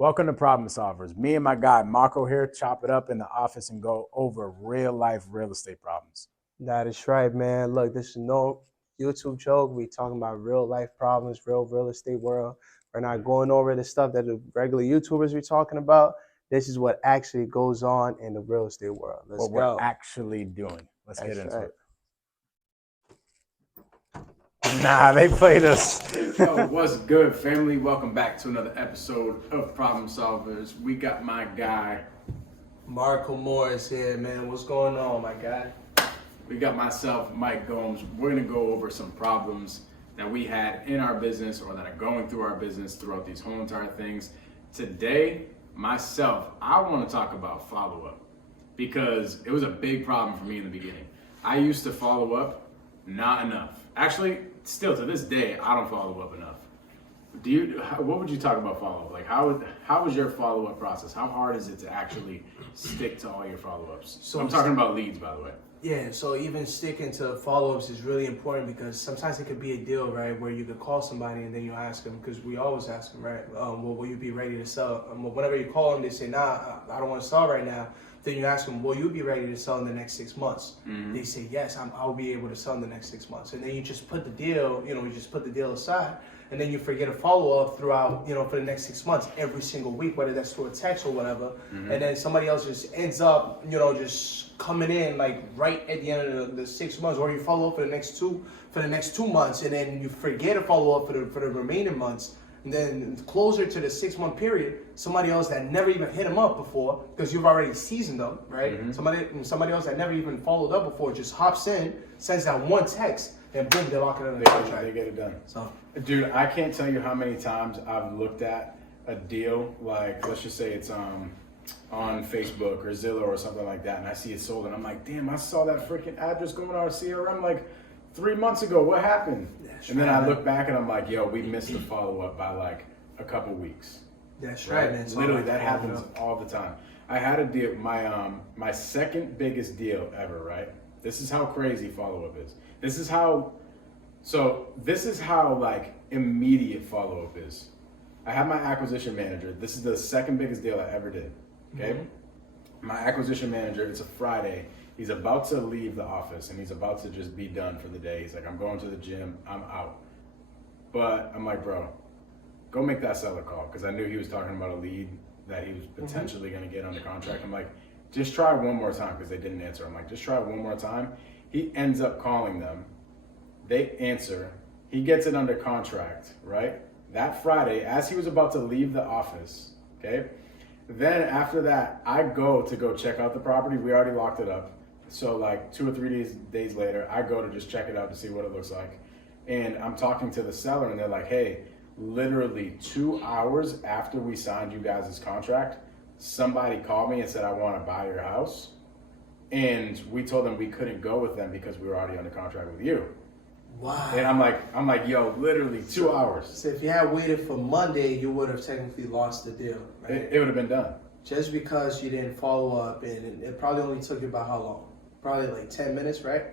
Welcome to Problem Solvers. Me and my guy Marco here chop it up in the office and go over real life real estate problems. That is right, man. Look, this is no YouTube joke. We talking about real life problems, real estate world. We're not going over the stuff that the regular YouTubers be talking about. This is what actually goes on in the real estate world. Let's What go. we're actually doing. Let's That's get into right. it. Nah, they played us. Yo, what's good, family? Welcome back to another episode of Problem Solvers. We got my guy. Marco Morais here, man. What's going on, my guy? We got myself, Mike Gomes. We're going to go over some problems that we had in our business or that are going through our business throughout these whole entire things. Today, myself, I want to talk about follow-up because it was a big problem for me in the beginning. I used to follow up, not enough. Actually, still to this day, I don't follow up enough. What would you talk about follow-up? Like how was your follow-up process? How hard is it to actually stick to all your follow-ups? So I'm talking about leads, by the way. Yeah, so even sticking to follow-ups is really important because sometimes it could be a deal, right, where you could call somebody and then you ask them, because we always ask them, right, well, will you be ready to sell? Whenever you call them, they say, nah, I don't want to sell right now. Then you ask them, will you be ready to sell in the next 6 months? Mm-hmm. They say, yes, I'll be able to sell in the next 6 months. And then you just put the deal, you just put the deal aside. And then you forget a follow-up throughout, for the next 6 months, every single week, whether that's through a text or whatever. Mm-hmm. And then somebody else just ends up, just coming in like right at the end of the 6 months, or you follow up for the next two months, and then you forget to follow up for the remaining months. And then closer to the 6 month period, somebody else that never even hit them up before, because you've already seasoned them, right? Mm-hmm. Somebody else that never even followed up before just hops in, sends that one text, and boom, they're locking in the contract. They get it done. So, dude, I can't tell you how many times I've looked at a deal, like let's just say it's on Facebook or Zillow or something like that, and I see it sold, and I'm like, damn, I saw that freaking address going on our CRM like 3 months ago. What happened? And then I look back and I'm like, yo, we missed the follow-up by like a couple weeks. That's right, man. Literally, that happens all the time. I had a deal, my second biggest deal ever, right? This is how crazy follow-up is. This is how like immediate follow-up is. I have my acquisition manager. This is the second biggest deal I ever did, okay? Mm-hmm. My acquisition manager, it's a Friday. He's about to leave the office and he's about to just be done for the day. He's like, I'm going to the gym, I'm out. But I'm like, bro, go make that seller call, because I knew he was talking about a lead that he was potentially going to get under contract. I'm like, just try one more time, because they didn't answer. I'm like, just try one more time. He ends up calling them. They answer. He gets it under contract, right? That Friday, as he was about to leave the office, okay? Then after that, I go check out the property. We already locked it up. So like 2 or 3 days later, I go to just check it out to see what it looks like. And I'm talking to the seller and they're like, hey, literally 2 hours after we signed you guys' contract, somebody called me and said, I want to buy your house. And we told them we couldn't go with them because we were already under contract with you. Wow. And I'm like, yo, literally 2 hours. So if you had waited for Monday, you would have technically lost the deal, right? It would have been done. Just because you didn't follow up, and it probably only took you about how long? Probably like 10 minutes, right?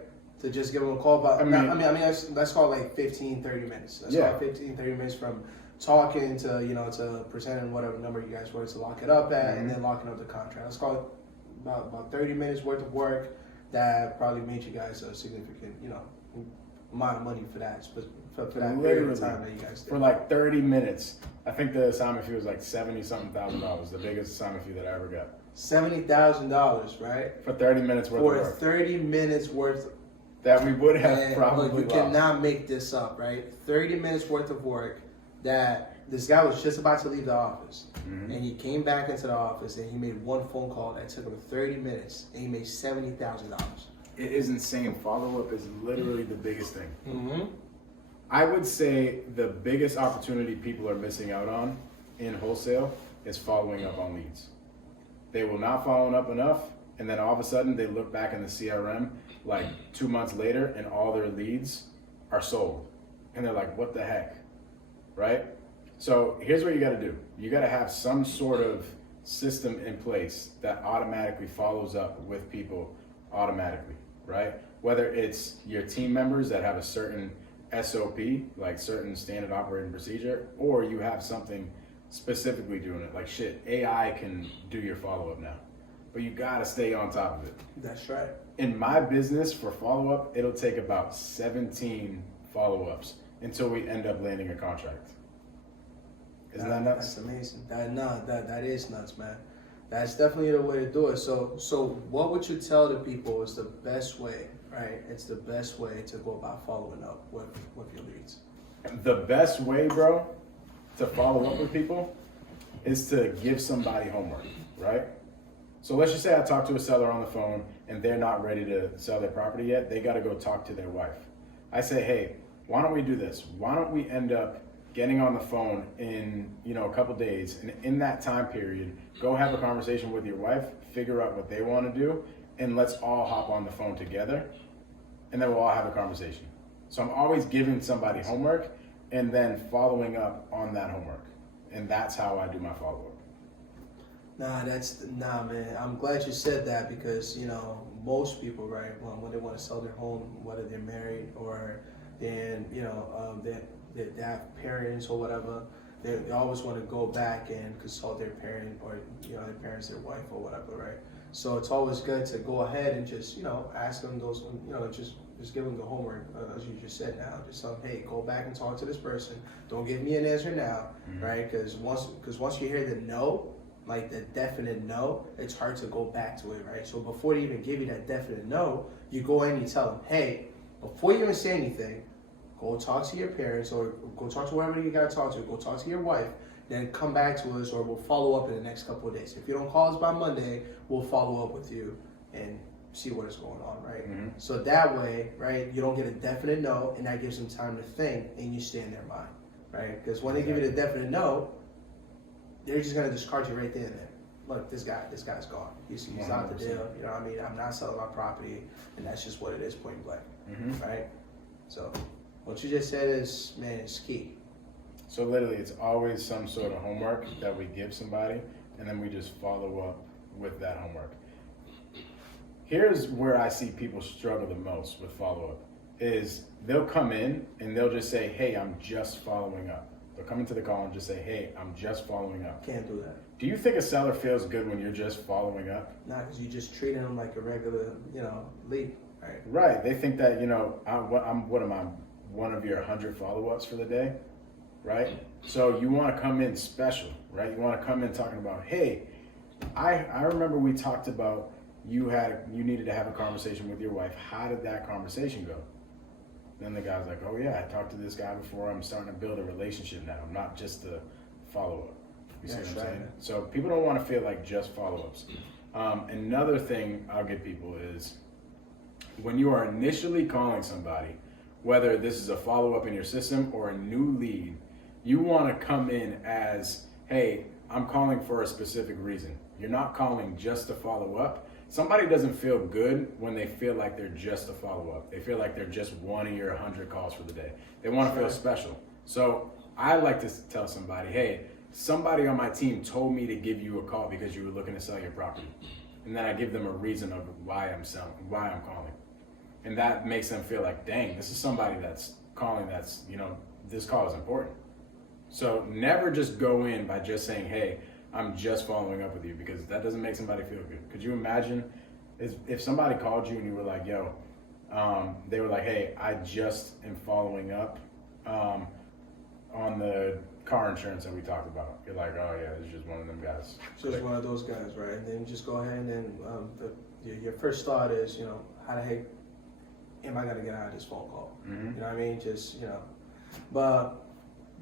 To just give them a call. But let's call it like 15, 30 minutes. Let's call it 15, 30 minutes from talking to, to presenting whatever number you guys wanted to lock it up at, and then locking up the contract. Let's call it about 30 minutes worth of work that probably made you guys a significant, amount of money for that period of time that you guys did. For like 30 minutes. I think the assignment fee was like $70-something thousand, the biggest assignment fee that I ever got. $70,000, right? For 30 minutes worth of work. For 30 minutes worth that we would have probably look, you cannot make this up, right? 30 minutes worth of work that this guy was just about to leave the office. Mm-hmm. And he came back into the office and he made one phone call that took him 30 minutes and he made $70,000. It is insane. Follow-up is literally the biggest thing. Mm-hmm. I would say the biggest opportunity people are missing out on in wholesale is following up on leads. They will not follow up enough, and then all of a sudden they look back in the CRM like 2 months later and all their leads are sold. And they're like, what the heck, right? So here's what you gotta do. You gotta have some sort of system in place that automatically follows up with people automatically, right? Whether it's your team members that have a certain SOP, like certain standard operating procedure, or you have something specifically doing it. Like shit, AI can do your follow-up now, but you gotta stay on top of it. That's right. In my business, for follow-up, it'll take about 17 follow-ups until we end up landing a contract. Isn't that nuts? That's amazing. That is nuts, man. That's definitely the way to do it. So what would you tell the people is the best way, right? It's the best way to go about following up with your leads. The best way, bro, to follow up with people is to give somebody homework, right? So let's just say I talk to a seller on the phone and they're not ready to sell their property yet. They got to go talk to their wife. I say, hey, why don't we do this? Why don't we end up getting on the phone in, a couple days, and in that time period, go have a conversation with your wife, figure out what they want to do, and let's all hop on the phone together, and then we'll all have a conversation. So I'm always giving somebody homework and then following up on that homework. And that's how I do my follow-up. Nah, man. I'm glad you said that because, most people, right, when they want to sell their home, whether they're married or then, they have parents or whatever, they always want to go back and consult their parent or, their parents, their wife or whatever, right? So it's always good to go ahead and just, ask them those, just give them the homework, as you just said now. Just tell them, hey, go back and talk to this person. Don't give me an answer now, right? Because once you hear the no, like the definite no, it's hard to go back to it, right? So before they even give you that definite no, you go in and you tell them, hey, before you even say anything, go talk to your parents or go talk to whoever you gotta talk to. Go talk to your wife. Then come back to us or we'll follow up in the next couple of days. If you don't call us by Monday, we'll follow up with you and see what is going on, right? So that way, right, you don't get a definite no, and that gives them time to think, and you stay in their mind, right? Because when they give you the definite no, they're just gonna discard you right there and then. Look, this guy's gone. He's out the deal. You know what I mean? I'm not selling my property, and that's just what it is, point blank, right? So what you just said is, man, it's key. So literally, it's always some sort of homework that we give somebody, and then we just follow up with that homework. Here's where I see people struggle the most with follow-up, is they'll come in and they'll just say, hey, I'm just following up. They'll come into the call and just say, hey, I'm just following up. Can't do that. Do you think a seller feels good when you're just following up? Nah, because you just treating them like a regular, lead, right? Right. They think that, what am I, one of your 100 follow-ups for the day, right? So you want to come in special, right? You want to come in talking about, hey, I remember we talked about you needed to have a conversation with your wife. How did that conversation go? Then the guy's like, oh yeah, I talked to this guy before. I'm starting to build a relationship now. I'm not just a follow-up. You see what I'm saying? So people don't want to feel like just follow-ups. Another thing I'll give people is when you are initially calling somebody, whether this is a follow-up in your system or a new lead, you want to come in as, hey, I'm calling for a specific reason. You're not calling just to follow up. Somebody doesn't feel good when they feel like they're just a follow-up. They feel like they're just one of your 100 calls for the day. They want to feel special. So I like to tell somebody, hey, somebody on my team told me to give you a call because you were looking to sell your property. And then I give them a reason of why I'm calling. And that makes them feel like, dang, this is somebody that's calling that's, this call is important. So never just go in by just saying, hey, I'm just following up with you, because that doesn't make somebody feel good. Could you imagine if somebody called you and you were like, yo, they were like, hey, I just am following up on the car insurance that we talked about. You're like, oh yeah, it's just one of them guys. So it's one of those guys, right? And then just go ahead and then your first thought is, how the heck am I gonna get out of this phone call? You know what I mean? Just, but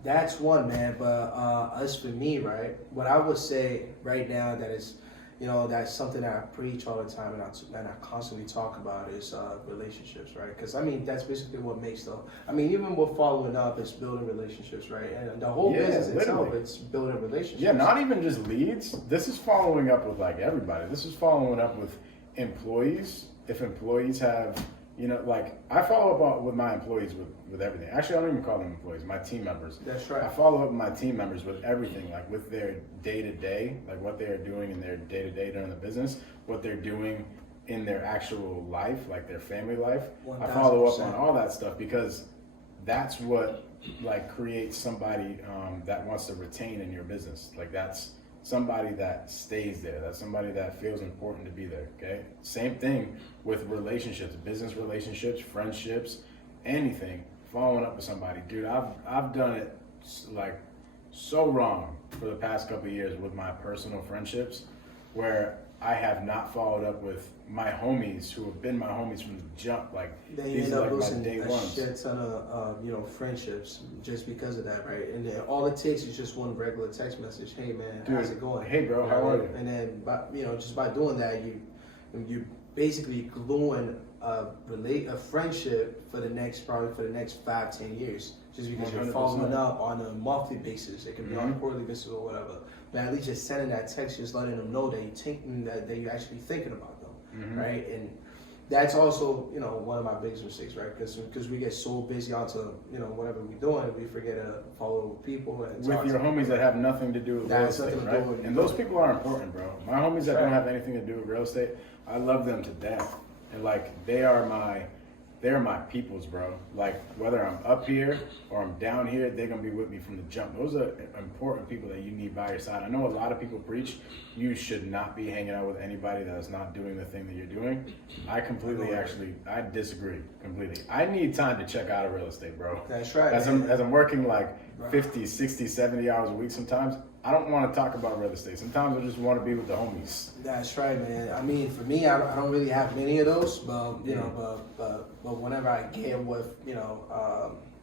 that's one, man. But as for me, right, what I would say right now that is, that's something that I preach all the time and I constantly talk about is relationships, right? Because, that's basically what makes even with following up, it's building relationships, right? And the whole business itself, it's building relationships. Yeah, not even just leads. This is following up with, everybody. This is following up with employees. If employees have... I follow up with my employees with everything. Actually, I don't even call them employees, my team members. That's right. I follow up with my team members with everything, with their day-to-day, what they are doing in their day-to-day during the business, what they're doing in their actual life, their family life. 1,000%. I follow up on all that stuff because that's what like create somebody that wants to retain in your business. Like that's somebody that stays there. That's somebody that feels important to be there. Okay. Same thing with relationships, business relationships, friendships, anything. Following up with somebody, dude. I've done it like so wrong for the past couple of years with my personal friendships, where I have not followed up with my homies who have been my homies from the jump. Like They these end are up like my losing day a ones. shit ton of friendships just because of that, right? And then all it takes is just one regular text message. Hey man, Dude, how's it going? hey bro, how are you? And then just by doing that, you basically gluing a friendship for the next 5-10 years, just because you're 100%. following up on a monthly basis. It can be on a quarterly basis or whatever. But at least just sending that text, just letting them know that that you're actually thinking about them, right? And that's also one of my biggest mistakes, right? Because we get so busy onto whatever we're doing, we forget to follow people and With your homies that have nothing to do with real That's estate, nothing to right? do with- And those people are important, bro. My homies that Right. don't have anything to do with real estate, I love them to death. And like they're my peoples, bro. Like whether I'm up here or I'm down here, they're gonna be with me from the jump. Those are important people that you need by your side. I know a lot of people preach you should not be hanging out with anybody that is not doing the thing that you're doing. I disagree completely. I need time to check out of real estate, bro. That's right. As man. I'm working like Right. 50, 60, 70 hours a week sometimes, I don't want to talk about real estate. Sometimes I just want to be with the homies. That's right, man. I mean, for me, I don't really have many of those, but but whenever I get with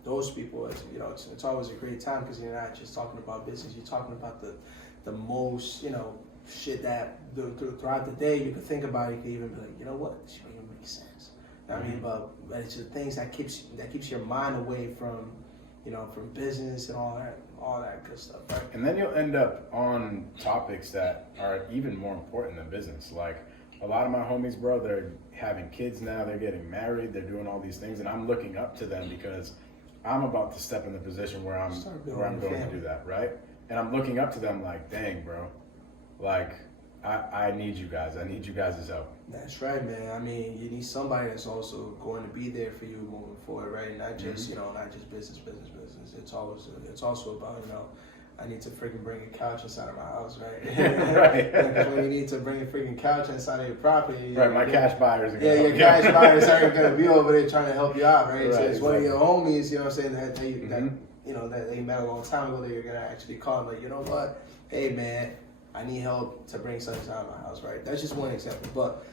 those people, it's always a great time because you're not just talking about business. You're talking about the most shit that throughout the day you could think about. You could even be like, you know what, this even makes sense. I mean, but it's the things that keeps your mind away from from business and all that good stuff, right? And then you'll end up on topics that are even more important than business. Like a lot of my homies, bro, they're having kids now, they're getting married, they're doing all these things, and I'm looking up to them because I'm about to step in the position where I'm going to do that, right? And I'm looking up to them like, dang, bro, like I need you guys. I need you guys' help. That's right, man. I mean, you need somebody that's also going to be there for you moving forward, right? Not just not just business. It's also about I need to freaking bring a couch inside of my house, right? Right. Because when you need to bring a freaking couch inside of your property, Right, my cash buyers are going your cash buyers aren't going to be over there trying to help you out, right? So Right, it's one of your homies, what I'm saying, that they met a long time ago that you're going to actually call like, you know what? Hey, man, I need help to bring something out of my house, right? That's just one example. But,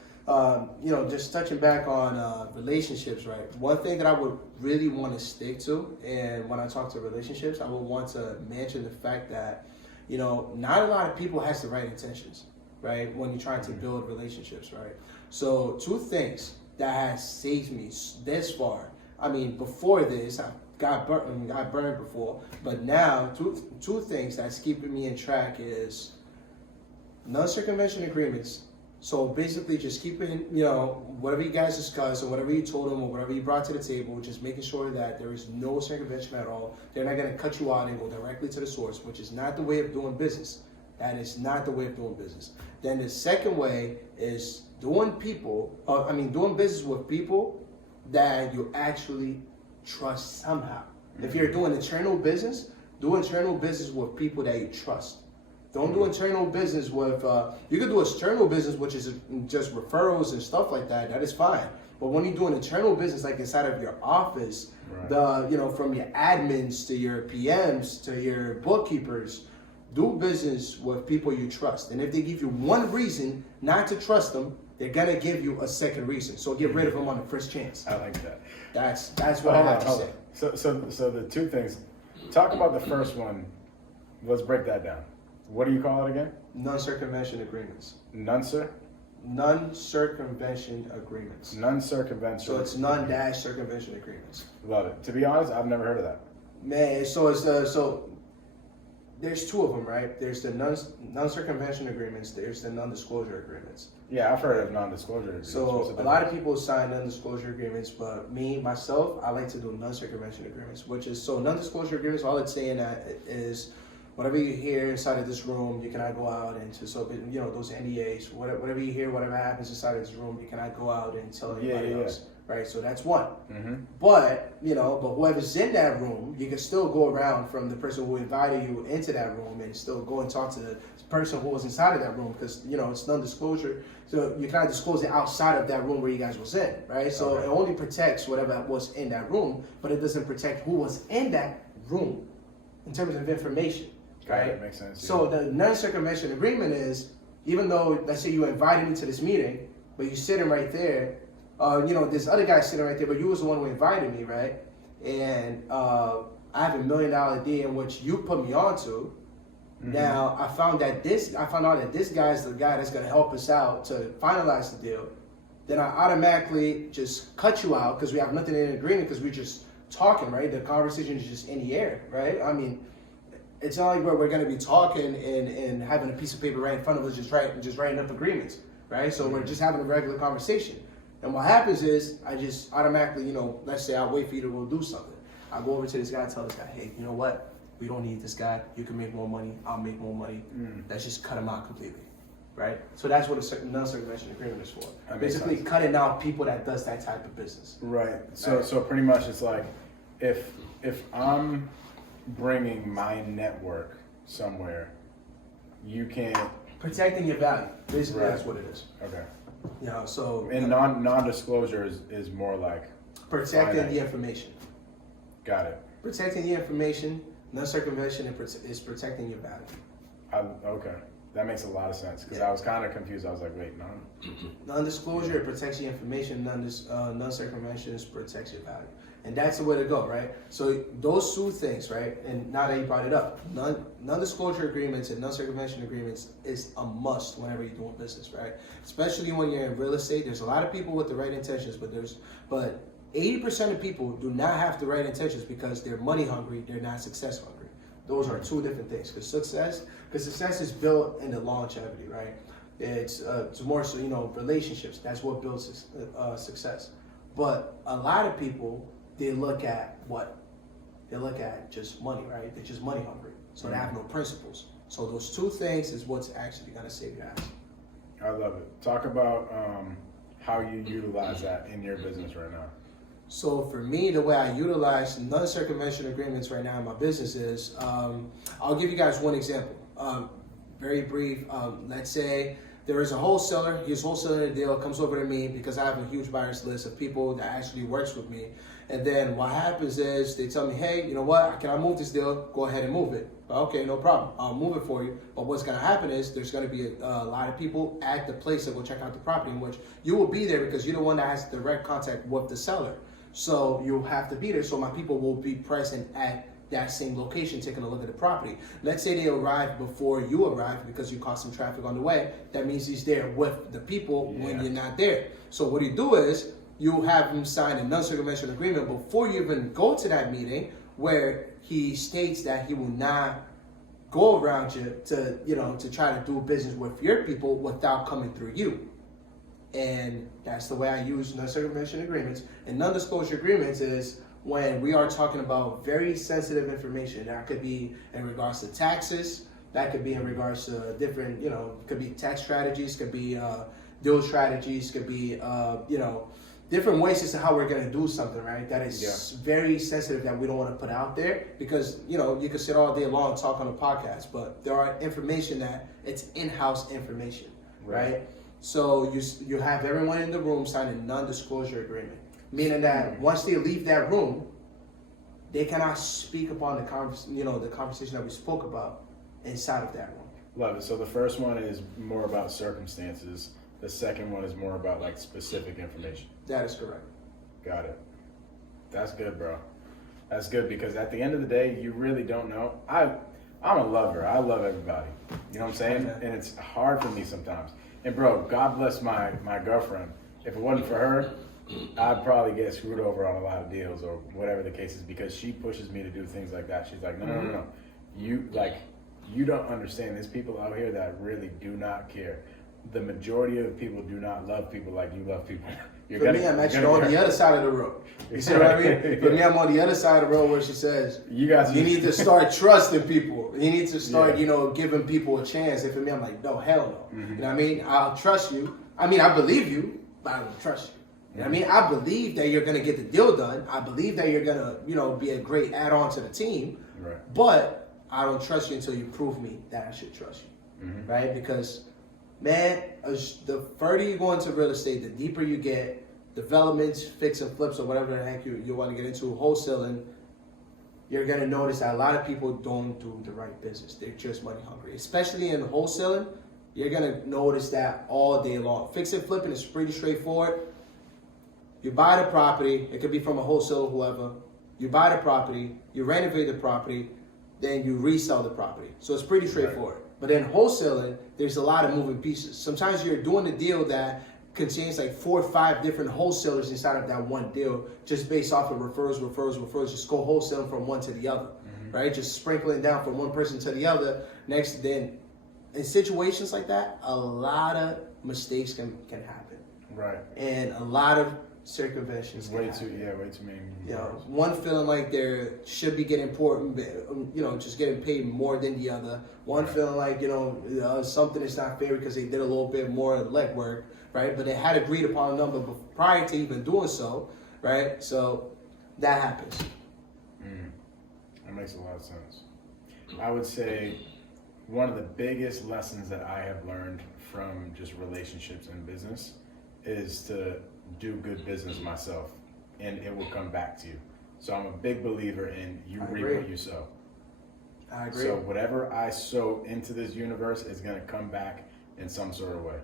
just touching back on relationships, right? One thing that I would really want to stick to, and when I talk to relationships, I would want to mention the fact that, not a lot of people has the right intentions, right? When you're trying to build relationships, right? So 2 things that has saved me this far. I mean, before this, I got burned before, but now two things that's keeping me in track is non-circumvention agreements. So basically just keeping, whatever you guys discussed or whatever you told them or whatever you brought to the table, just making sure that there is no circumvention at all. They're not going to cut you out and go directly to the source, which is not the way of doing business. That is not the way of doing business. Then the second way is doing business with people that you actually trust somehow. If you're doing internal business, do internal business with people that you trust. Don't do internal business with, you can do external business, which is just referrals and stuff like that. That is fine. But when you do an internal business, like inside of your office, right. From your admins to your PMs to your bookkeepers, do business with people you trust. And if they give you one reason not to trust them, they're gonna give you a second reason. So get rid of them on the first chance. I like that. That's what I have to say. So the 2 things. Talk about the first one. Let's break that down. What do you call it again? Non-circumvention agreements. Non-circumvention agreements. Non-circumvention. So it's non-circumvention agreements. Love it. To be honest, I've never heard of that. Man, so it's there's 2 of them, right? There's the non-circumvention agreements. There's the non-disclosure agreements. Yeah, I've heard of non-disclosure agreements. So a lot of people sign non-disclosure agreements, but myself, I like to do non-circumvention agreements, which is, so non-disclosure agreements, all it's saying that is whatever you hear inside of this room, you cannot go out and to, so, you know, those NDAs, whatever you hear, whatever happens inside of this room, you cannot go out and tell anybody else. Right, so that's one. But, you know, but whoever's in that room, you can still go around from the person who invited you into that room and still go and talk to the person who was inside of that room because, you know, it's non-disclosure. So you cannot disclose it outside of that room where you guys was in, right? So it only protects whatever was in that room, but it doesn't protect who was in that room in terms of information, right? That makes sense. So the non-circumvention agreement is, even though, let's say you invited me to this meeting, but you're sitting right there, you know, this other guy sitting right there, but you was the one who invited me, right? And I have $1 million deal in which you put me onto. Now I found out that this guy is the guy that's gonna help us out to finalize the deal. Then I automatically just cut you out because we have nothing in agreement because we're just talking, right? The conversation is just in the air, right? I mean, it's not like we're gonna be talking and having a piece of paper right in front of us, just writing up agreements, right? So we're just having a regular conversation. And what happens is, I just automatically, you know, let's say I'll wait for you to go do something. I go over to this guy and tell this guy, hey, you know what? We don't need this guy. You can make more money. I'll make more money. Let's just cut him out completely, right? So that's what a non-circumvention agreement is for. Basically cutting out people that does that type of business. Right. So pretty much it's like, if I'm bringing my network somewhere, you can't... Protecting your value. Basically, that's what it is. Okay. You know, so and non-disclosure is more like protecting the information. Got it. Protecting the information, non-circumvention is protecting your value. Okay, that makes a lot of sense because I was kind of confused. I was like, wait, no. Non-disclosure, it protects your information. Non-circumvention protects your value, and that's the way to go, right? So those two things, right? And now that you brought it up, non-disclosure agreements and non-circumvention agreements is a must whenever you're doing business, right? Especially when you're in real estate. There's a lot of people with the right intentions, but 80% of people do not have the right intentions because they're money hungry. They're not success hungry. Those are two different things. Because success is built in the longevity, right? It's more so, you know, relationships. That's what builds success. But a lot of people, they look at what? They look at just money, right? They're just money hungry. So they have no principles. So those two things is what's actually gonna save your ass. I love it. Talk about how you utilize that in your business right now. So for me, the way I utilize non-circumvention agreements right now in my business is, I'll give you guys one example, very brief. Let's say there is a wholesaler, his wholesaler deal comes over to me because I have a huge buyers list of people that actually works with me. And then what happens is they tell me, hey, you know what, can I move this deal? Go ahead and move it. Okay, no problem. I'll move it for you. But what's going to happen is there's going to be a lot of people at the place that will check out the property, in which you will be there because you're the one that has direct contact with the seller. So you'll have to be there. So my people will be present at that same location taking a look at the property. Let's say they arrive before you arrive because you caught some traffic on the way. That means he's there with the people when you're not there. So what you do is you have him sign a non-circumvention agreement before you even go to that meeting, where he states that he will not go around you to, you know, to try to do business with your people without coming through you. And that's the way I use non-circumvention agreements. And non-disclosure agreements is when we are talking about very sensitive information. That could be in regards to taxes. That could be in regards to different, you know, could be tax strategies, could be deal strategies, could be, you know, different ways as to how we're going to do something, right? That is very sensitive that we don't want to put out there because, you know, you can sit all day long and talk on a podcast, but there are information that it's in-house information, right? So you have everyone in the room sign a non-disclosure agreement, meaning that once they leave that room, they cannot speak upon the conversation that we spoke about inside of that room. Love it. So the first one is more about circumstances. The second one is more about like specific information. That is correct. Got it. That's good, bro. That's good because at the end of the day, you really don't know. I'm a lover. I love everybody. You know what I'm saying? Okay. And it's hard for me sometimes. And bro, God bless my girlfriend. If it wasn't for her, I'd probably get screwed over on a lot of deals or whatever the case is because she pushes me to do things like that. She's like, no. You don't understand. There's people out here that really do not care. The majority of people do not love people like you love people. For me, I'm actually on the other side of the road. You see what I mean? For me, I'm on the other side of the road where she says, you need to start trusting people. You need to start, giving people a chance. And for me, I'm like, no, hell no. You know what I mean? I'll trust you. I mean, I believe you, but I don't trust you. You know what I mean? I believe that you're going to get the deal done. I believe that you're going to, be a great add-on to the team. Right. But I don't trust you until you prove me that I should trust you. Right? Because, man, the further you go into real estate, the deeper you get, developments, fix and flips, or whatever the heck you want to get into, wholesaling, you're going to notice that a lot of people don't do the right business. They're just money hungry. Especially in wholesaling, you're going to notice that all day long. Fix and flipping is pretty straightforward. You buy the property, it could be from a wholesaler, whoever. You buy the property, you renovate the property, then you resell the property. So it's pretty straightforward. Right. But in wholesaling, there's a lot of moving pieces. Sometimes you're doing a deal that contains like 4 or 5 different wholesalers inside of that one deal, just based off of referrals. Just go wholesaling from one to the other, right? Just sprinkling down from one person to the other. Next, then in situations like that, a lot of mistakes can happen. Right. And a lot of circumventions. Way too many. One feeling like they should be getting important, just getting paid more than the other. One feeling like, something is not fair because they did a little bit more legwork, right? But they had agreed upon a number prior to even doing so, right? So that happens. That makes a lot of sense. I would say one of the biggest lessons that I have learned from just relationships and business is to do good business myself, and it will come back to you. So I'm a big believer in you reap what you sow. I agree. So whatever I sow into this universe is going to come back in some sort of way.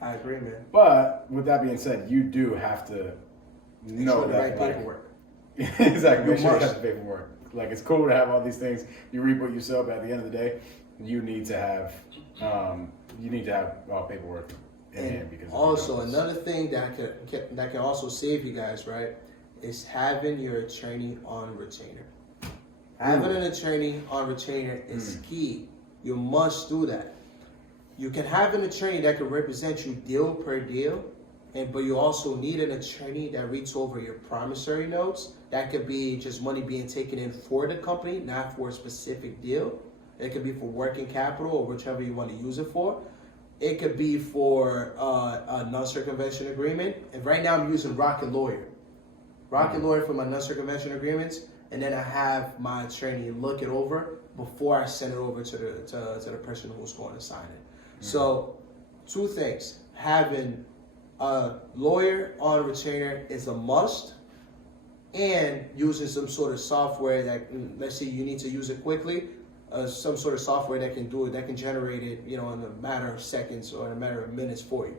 I agree, man. But with that being said, you do have to know that right paperwork. Exactly. Make sure you have the paperwork. Like, it's cool to have all these things. You reap what you sow, but at the end of the day, you need to have paperwork. And also another thing that can also save you guys, right, is having your attorney on retainer. Having an attorney on retainer is key. You must do that. You can have an attorney that can represent you deal per deal, but you also need an attorney that reads over your promissory notes. That could be just money being taken in for the company, not for a specific deal. It could be for working capital or whichever you want to use it for. It could be for a non-circumvention agreement. And right now I'm using Rocket Lawyer. Rocket Lawyer for my non-circumvention agreements. And then I have my attorney look it over before I send it over to the person who's going to sign it. So 2 things. Having a lawyer on retainer is a must. And using some sort of software that, let's say you need to use it quickly, some sort of software that can do it, that can generate it, in a matter of seconds or in a matter of minutes for you.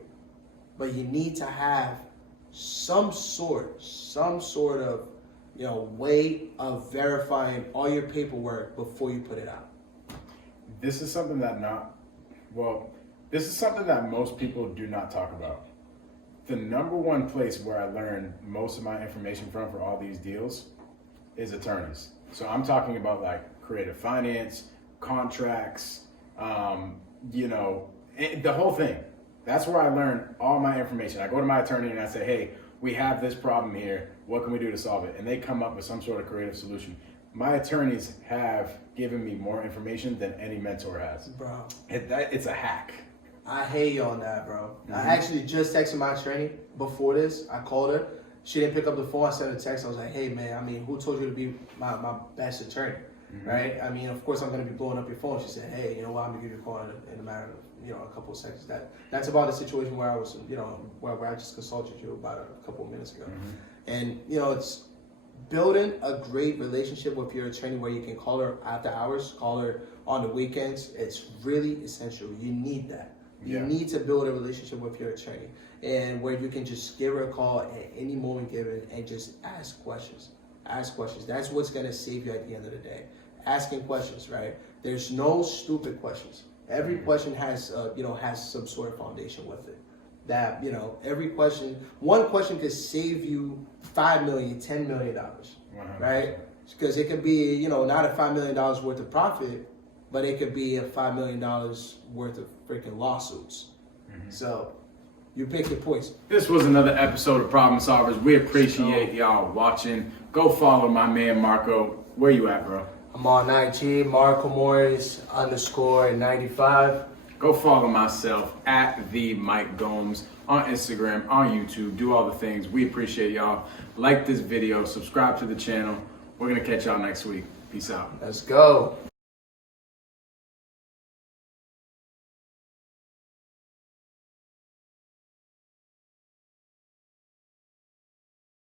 But you need to have some sort of, way of verifying all your paperwork before you put it out. This is something that most people do not talk about. The number one place where I learned most of my information from for all these deals is attorneys. So I'm talking about like creative finance, contracts, the whole thing. That's where I learned all my information. I go to my attorney and I say, hey, we have this problem here. What can we do to solve it? And they come up with some sort of creative solution. My attorneys have given me more information than any mentor has. Bro. It's a hack. I hate you on that, bro. I actually just texted my attorney before this. I called her. She didn't pick up the phone. I sent a text. I was like, hey, man, who told you to be my best attorney? Right? Of course, I'm going to be blowing up your phone. She said, hey, you know what? I'm going to give you a call in a matter of, a couple of seconds. That's about the situation where I was, where I just consulted you about a couple of minutes ago. And, it's building a great relationship with your attorney where you can call her after hours, call her on the weekends. It's really essential. You need that. You need to build a relationship with your attorney, and where you can just give her a call at any moment given and just ask questions. Ask questions. That's what's going to save you at the end of the day. Asking questions, right? There's no stupid questions. Every question has some sort of foundation with it. That, every question, one question could save you $5 million, $10 million, right? Because it could be, not a $5 million worth of profit, but it could be a $5 million worth of freaking lawsuits. So You pick your poison. This was another episode of Problem Solvers. We appreciate y'all watching. Go follow my man Marco. Where you at, bro? I'm on IG, Marco Morais _95. Go follow myself at the Mike Gomes on Instagram, on YouTube. Do all the things. We appreciate y'all. Like this video. Subscribe to the channel. We're going to catch y'all next week. Peace out. Let's go.